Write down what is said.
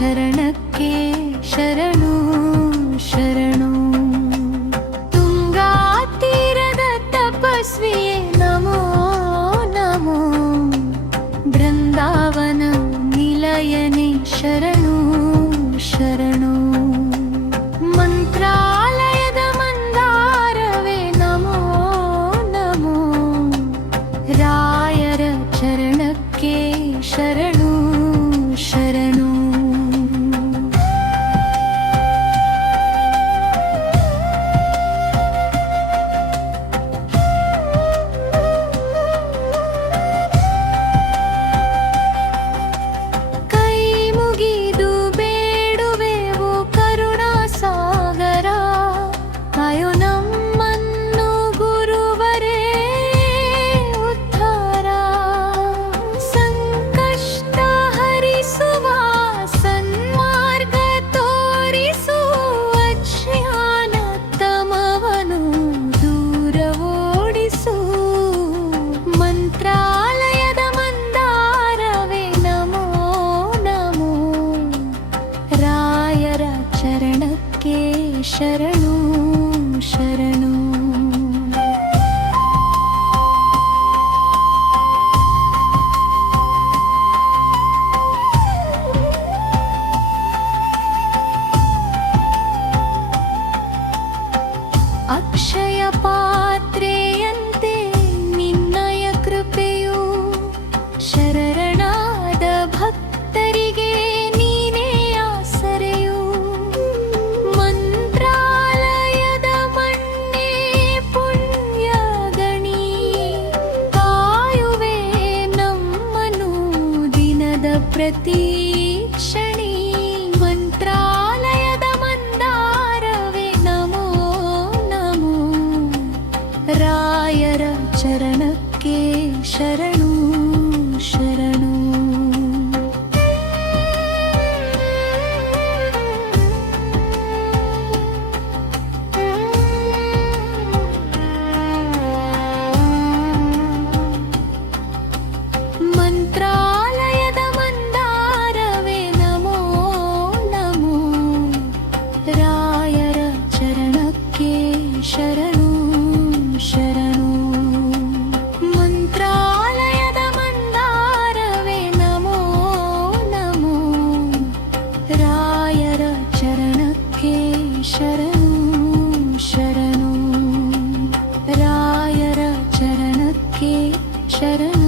ಚರಣಕ್ಕೆ ಶರಣು ಶರಣು. ತುಂಗಾ ತೀರದ ತಪಸ್ವಿಯೇ ನಮೋ ನಮೋ. ಬೃಂದಾವನ ನಿಲಯನೇ ಶರಣು ಶರಣು. ಮಂತ್ರಾಲಯದ ಮಂದಾರವೇ ನಮೋ ನಮೋ. ರಾಯರ ಚರಣಕ್ಕೆ ಶರಣು ಶರಣು. ಶರಣು ಶರಣು. ಅಕ್ಷಯ ಪಾತ್ರೆಯಂತೆ ನಿನ್ನಯ ಕೃಪೆಯು ಶರಣಾದ ಭಕ್ತರಿಗೆ ನೀನೇ ಆಸರೆಯು. ಮಂತ್ರಾಲಯದ ಮಣ್ಣೆ ಪುಣ್ಯ ಗಣಿ ಕಾಯುವೆ ನಮ್ಮನು ದಿನದ ಪ್ರತಿ ಕ್ಷಣಿ. ಮಂತ್ರಾಲಯದ ಮಂದಾರವೇ ನಮೋ ನಮೋ. ರಾಯರ ಚರಣಕ್ಕೆ ಶರಣು ಶರಣು. ಮಂತ್ರಾಲಯದ ಮಂದಾರವೇ ನಮೋ ನಮೋ. ರಾಯರ ಚರಣಕ್ಕೆ ಶರಣು ಶರಣು. ಮಂತ್ರಾಲಯದ ಮಂದಾರವೇ ನಮೋ ನಮೋ. ರಾಯರ ಚರಣಕ್ಕೆ ಶರಣು ಶರಣು. ರಾಯರ ಚರಣಕ್ಕೆ ಶರಣು.